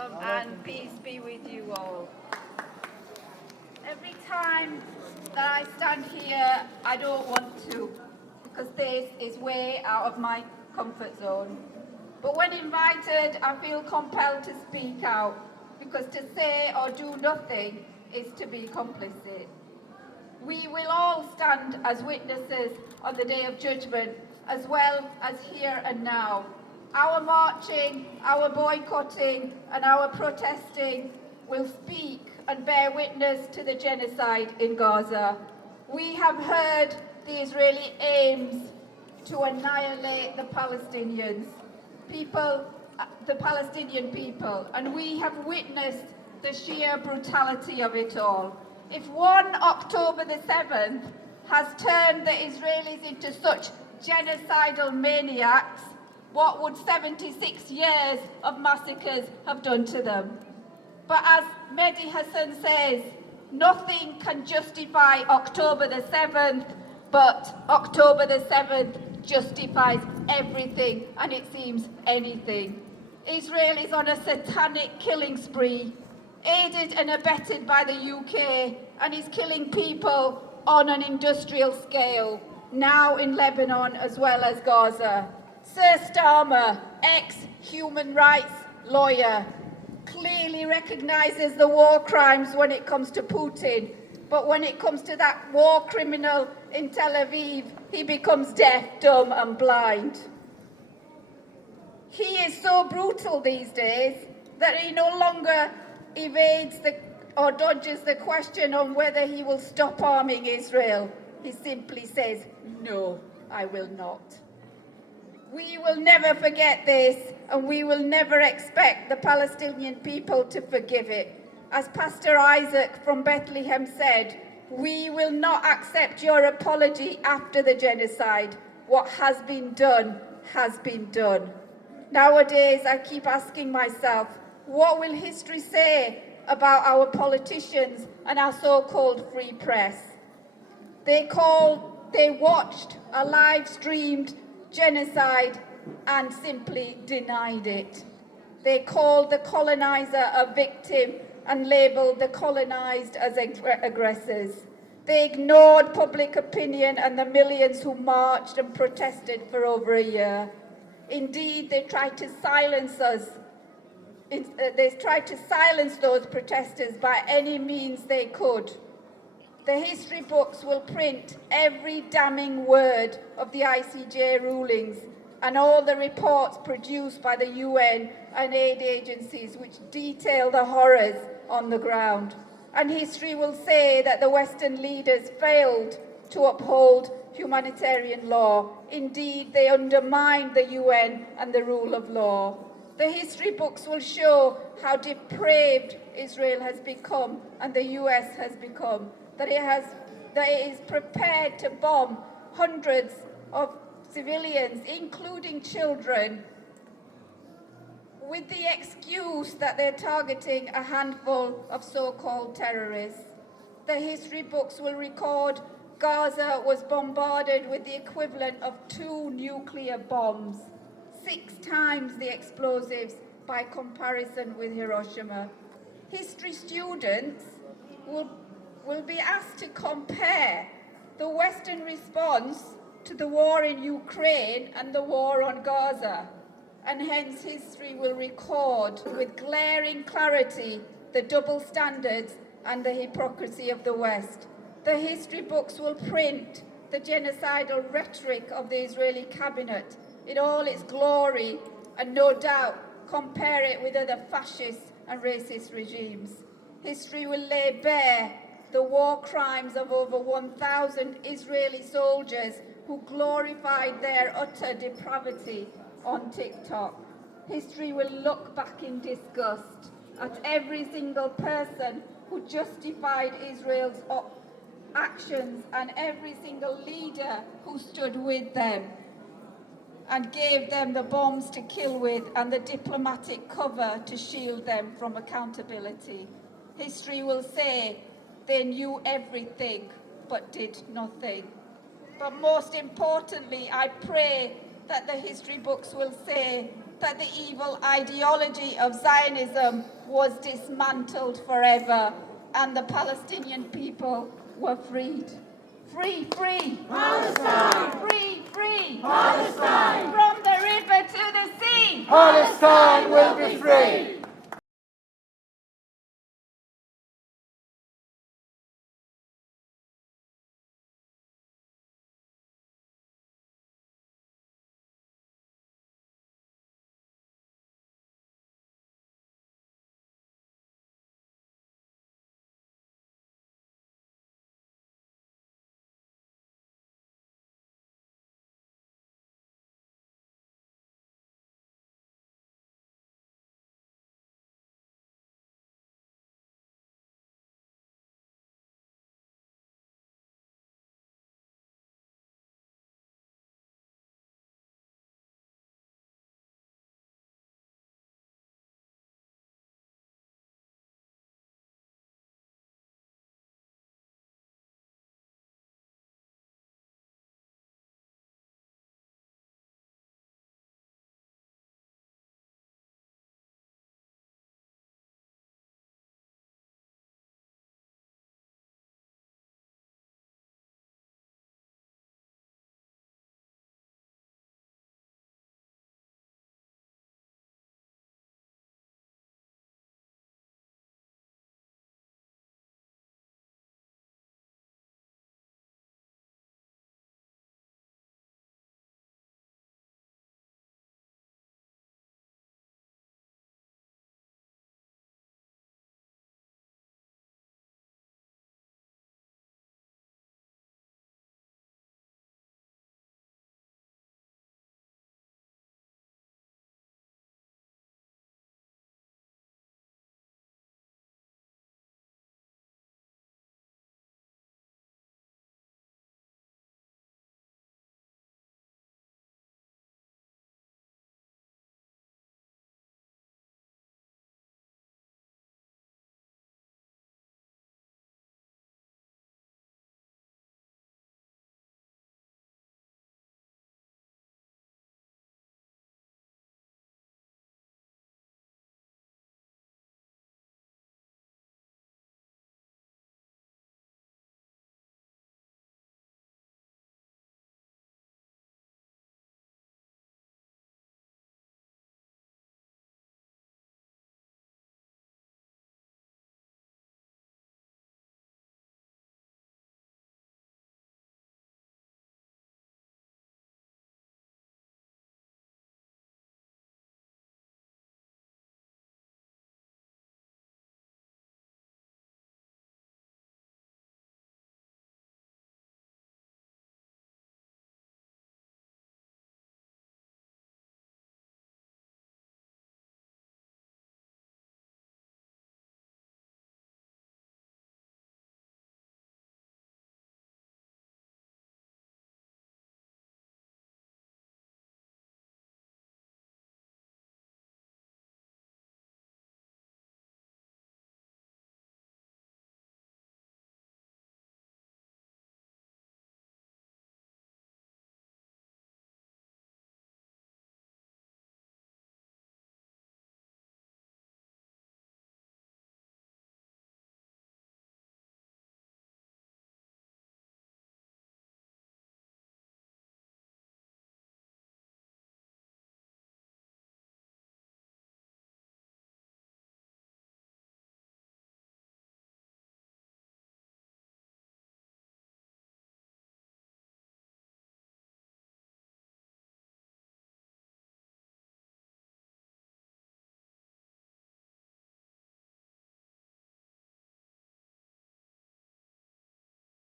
Shalom and peace be with you all. Every time that I stand here, I don't want to, because this is way out of my comfort zone. But when invited, I feel compelled to speak out, because to say or do nothing is to be complicit. We will all stand as witnesses on the day of judgment, as well as here and now. Our marching, our boycotting, and our protesting will speak and bear witness to the genocide in Gaza. We have heard the Israeli aims to annihilate the Palestinian people, and we have witnessed the sheer brutality of it all. If one October the 7th has turned the Israelis into such genocidal maniacs, what would 76 years of massacres have done to them? But as Parveen Hussain says, nothing can justify October the 7th, but October the 7th justifies everything, and it seems anything. Israel is on a satanic killing spree, aided and abetted by the UK, and is killing people on an industrial scale, now in Lebanon as well as Gaza. Sir Starmer, ex-human rights lawyer, clearly recognises the war crimes when it comes to Putin, but when it comes to that war criminal in Tel Aviv, he becomes deaf, dumb and blind. He is so brutal these days that he no longer evades or dodges the question on whether he will stop arming Israel. He simply says, "No, I will not." We will never forget this, and we will never expect the Palestinian people to forgive it. As Pastor Isaac from Bethlehem said, we will not accept your apology after the genocide. What has been done has been done. Nowadays, I keep asking myself, what will history say about our politicians and our so-called free press? They watched a live-streamed genocide and simply denied it. They called the colonizer a victim and labelled the colonized as aggressors. They ignored public opinion and the millions who marched and protested for over a year. Indeed, they tried to silence us. They tried to silence those protesters by any means they could. The history books will print every damning word of the ICJ rulings and all the reports produced by the UN and aid agencies which detail the horrors on the ground. And history will say that the Western leaders failed to uphold humanitarian law. Indeed, they undermined the UN and the rule of law. The history books will show how depraved Israel has become and the US has become, that it is prepared to bomb hundreds of civilians, including children, with the excuse that they're targeting a handful of so-called terrorists. The history books will record Gaza was bombarded with the equivalent of 2 nuclear bombs, 6 times the explosives by comparison with Hiroshima. History students will be asked to compare the Western response to the war in Ukraine and the war on Gaza, and hence history will record with glaring clarity the double standards and the hypocrisy of the West. The history books will print the genocidal rhetoric of the Israeli cabinet in all its glory and no doubt compare it with other fascist and racist regimes. History will lay bare the war crimes of over 1,000 Israeli soldiers who glorified their utter depravity on TikTok. History will look back in disgust at every single person who justified Israel's actions and every single leader who stood with them and gave them the bombs to kill with and the diplomatic cover to shield them from accountability. History will say they knew everything but did nothing. But most importantly, I pray that the history books will say that the evil ideology of Zionism was dismantled forever and the Palestinian people were freed. Free, free! Palestine! Free, free! Palestine! From the river to the sea! Palestine will be free!